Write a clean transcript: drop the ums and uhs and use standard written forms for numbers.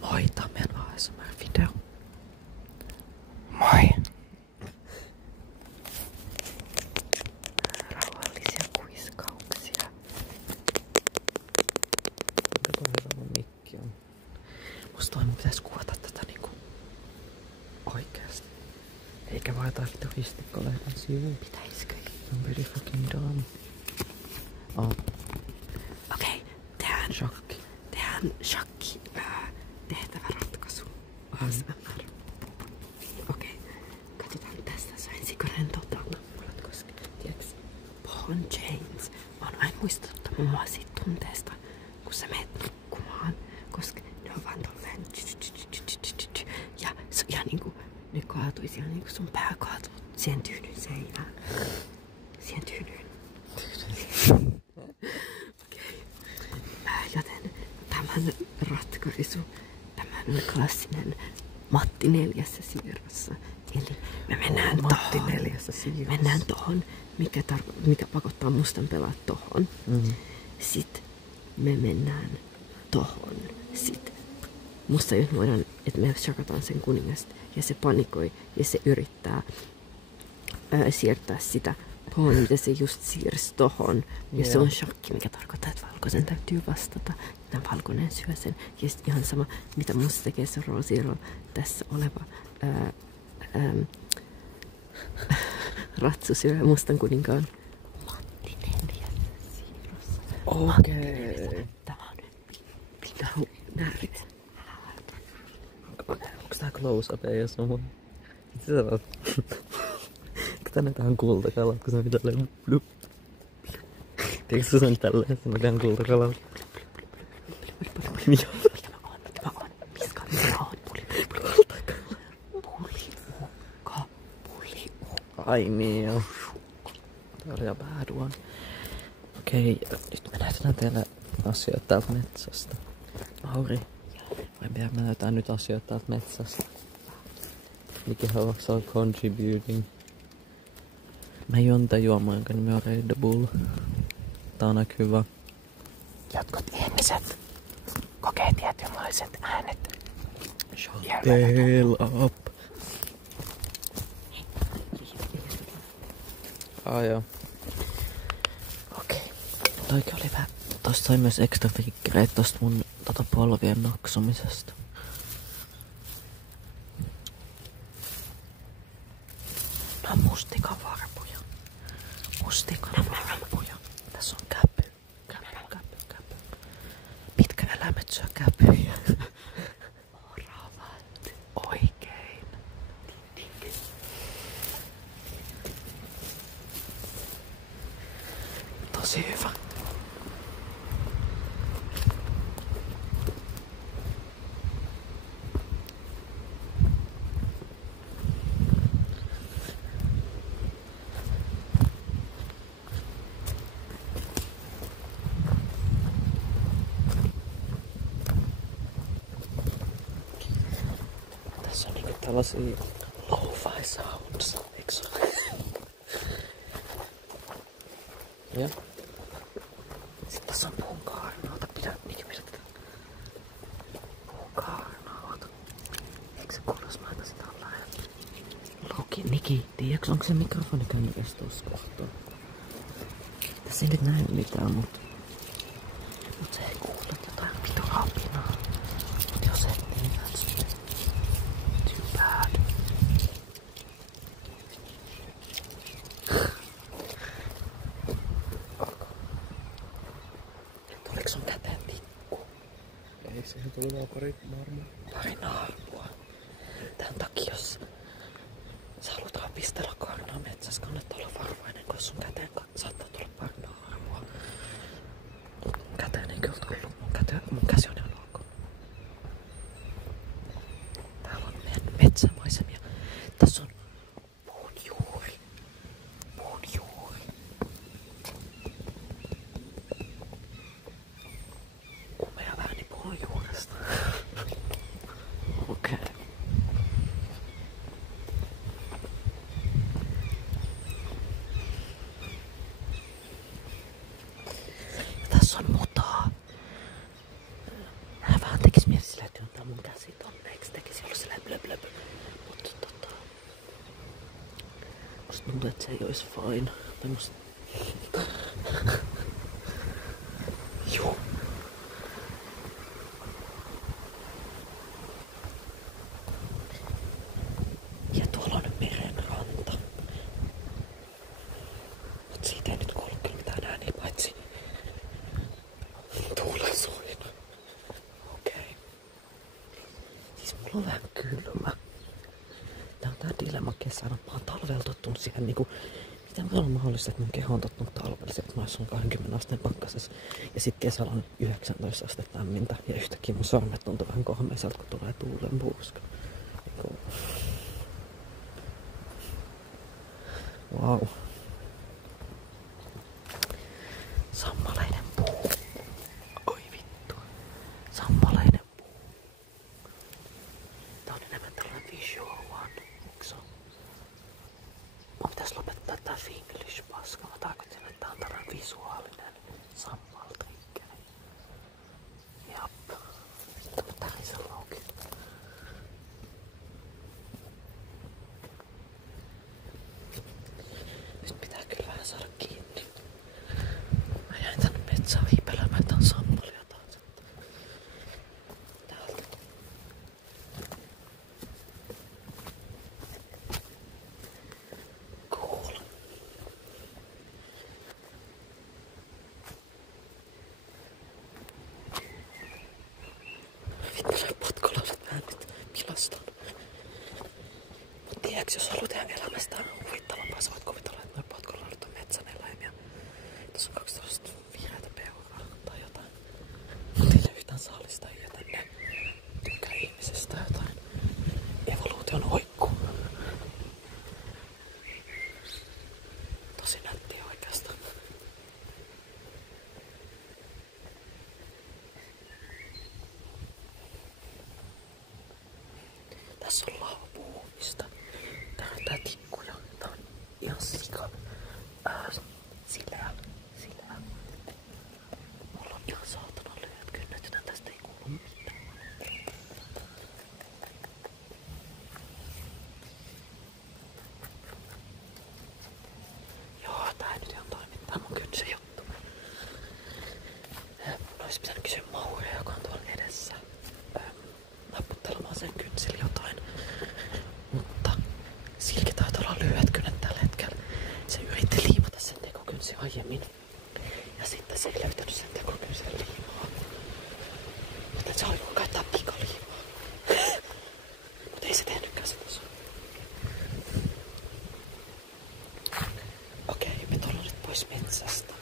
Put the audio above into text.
Moi, tää on meidän ASMR-video. Moi. Rauhallisia kuiskauksia. Kuinka hyvä mun mikki on? Musta mun pitäis kuvata tätä niinku oikeesti. Eikä vaan jotain vittu ristikkolehden sivuun. Pitäiskö? I'm pretty fucking dumb. Oh. Okei, tehdään Shakki. shakki tehtävä ratkaisu. ASMR. Okei, katsotaan tästä. Se on ensin rentoutaa nappulat, koska tiiäks, Pawn Chains. Mä oon aina muistuttanut mua siitä tunteesta, kun sä menet nukkumaan, koska ne on vaan tolleen ja se on ihan niinku, ne kaatuisi ihan niinku sun pää kaatuu siihen tyynyn seinään. Siihen tyynyyn. Okei. Joten tämän ratkaisu, tämän klassinen Matti 4 siirrossa. Eli me mennään Matti tohon. 4 siirrossa. Mennään tohon, mikä pakottaa mustan pelaa tohon. Sitten me mennään tohon. Sitten musta voidaan, että me shakataan sen kuningasta ja se panikoi ja se yrittää siirtää sitä pawn, mitä se just siirsi tohon. Ja se on shakki, mikä tarkoittaa, että valkoisen täytyy vastata. Ja valkoinen syö sen. Ja sit ihan sama, mitä musta tekee se Rosiro tässä oleva ratsu syö mustan kuninkaan. Matti 4 siirrossa. Okei. Tämä on nyt näärit. Onks tää close-up ei jos on mun? Mitä sä oot? Tänne tähän kultakala, kun se on tälleen blup. Tiedätkö se on tälleen, se on tähän kultakala? Mikä mä oon? Miska, mikä mä oon? Puliukka. Ai niin joo. Tää oli jo bad one. Okei, nyt me näytetään teille asioita täältä metsästä. Mauri, vai mitä me näytetään nyt asioita täältä metsästä? Mikä haluaisi olla contributing? Mä juon tää juomaa, jonka nimi on Red Bull. Tää on aika hyvä. Jotkut ihmiset kokee tietynlaiset äänet. Tail up. Joo. Okei. Toikin oli vähän. Tosta sai myös extra triggereitä tosta mun polvien naksumisesta. Nää on mustikavarpuja. Mustikavarpuja. Tässä on käpy. Mitkä eläimet syö käpyjä? Oravat. Oikein. Tosi hyvä. Tässä on niinku tällaisia lo-fi sounds, eiks ole? Ja. Sitten tässä on puun kaarna. Ota pidä tätä. Puun kaarna. Ota. Eikö se kuulos maita sitä on lähellä? Niki, tiiäks onko se mikrofoni kännykäs tossa kohtaa? Tässä ei nyt näy mitään, mut se ei kuule jotain vitu rapinaa. Mut jos et, niin that's too bad. Tuliko sun käteen tikku? Ei siihen tuli vaan pari naarmua. Tän takia jos sä haluat rapistella kaarnaa metsässä, kannattaa olla varovainen, koska sun käteen saattaa tulla pari naarmua. Käteen ei kyllä tullut. Mun käsi on ihan ok. Täällä on metsämaisemia. Tässä on puun juuri. Umea ääni puun juuresta. Okei. Ja tässä on mutaa. piti antaa mun käsi tonne, eiks tekisi olla silleen blö blö blö. Mutta musta tuntuu, että se ei ois fine. Tai musta... Juu. Ja tuolla on merenranta. Mut siitä ei nyt kuulu kyllä mitään ääniä paitsi tuulen suina. Okei. Siis mulla on vähän kylmä. Tää on tää dilemma kesänä. Mä oon talvella tottunut siihen niinku... Miten voi olla mahdollista, että mun keho on tottunut talvella siihen, että mä oon 20 asteen pakkasessa. Ja sit kesällä on 19 astetta lämmintä. Ja yhtäkkiä mun sormet tuntuu vähän kohmeiselta, kun tulee tuulen puuska. Niinku... Wow. Sammaleinen puu. Oi vittu. Sammaleinen puu. Tää on enemmän tällainen visual one. Eikö mun pitäis lopettaa tää Finglish-paska. Mä tarkoitin, että tää on tällainen visuaalinen sammaltrikkeri. Jap. Sitten mä tärisen laukin. Nyt pitää kyllä vähän saada kiinni. Mä jäin tänne metsään viipelemään tän sammalia taas. Täältä. Cool. Vittu ne potkolauset vähän nyt pilastan. Mut tiiäks, jos haluat tehdä elämästään huvittavampaa, sä voit kuvitella, että noi potkolauset on metsän eläimiä. Tuossa on 12 vihreätä peuraa tai jotain. Mut ei ole yhtään saalistajia tänne. Tykkää ihmisestä jotain. Evoluution oikku. Tosi nättiä oikeastaan. Tässä on lavapuumista. Tää on tää tikkuja. Tää on ihan sika. Sileä. Mulla on ihan saatana lyhyet kynnet, joten tästä ei kuulu mitään. Joo, tää ei nyt ihan toimi. Tää on mun kynsen juttu. Mun ois pitänyt kysyä Mauria, joka on tuolla edessä. Naputtelemaan sen kynsillä jotain. Mutta silläkin taitaa olla lyhyet kynnet tällä hetkellä. Se yritti liimata sen tekokynsi aiemmin. Ja sitten se ei löytänyt sen tekokynsen liimaa. Joten se alkoi käyttää pikaliimaa. Mutta ei se tehnytkään se tossa. Okei, me tullaan nyt pois metsästä.